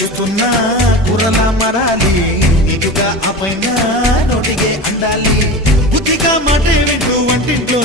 చూస్తున్నా కూరలా మరాలి నీటుగా ఆ పైన నోటిగే అండాలి బుద్ధిగా మాట వింటూ వంటింట్లో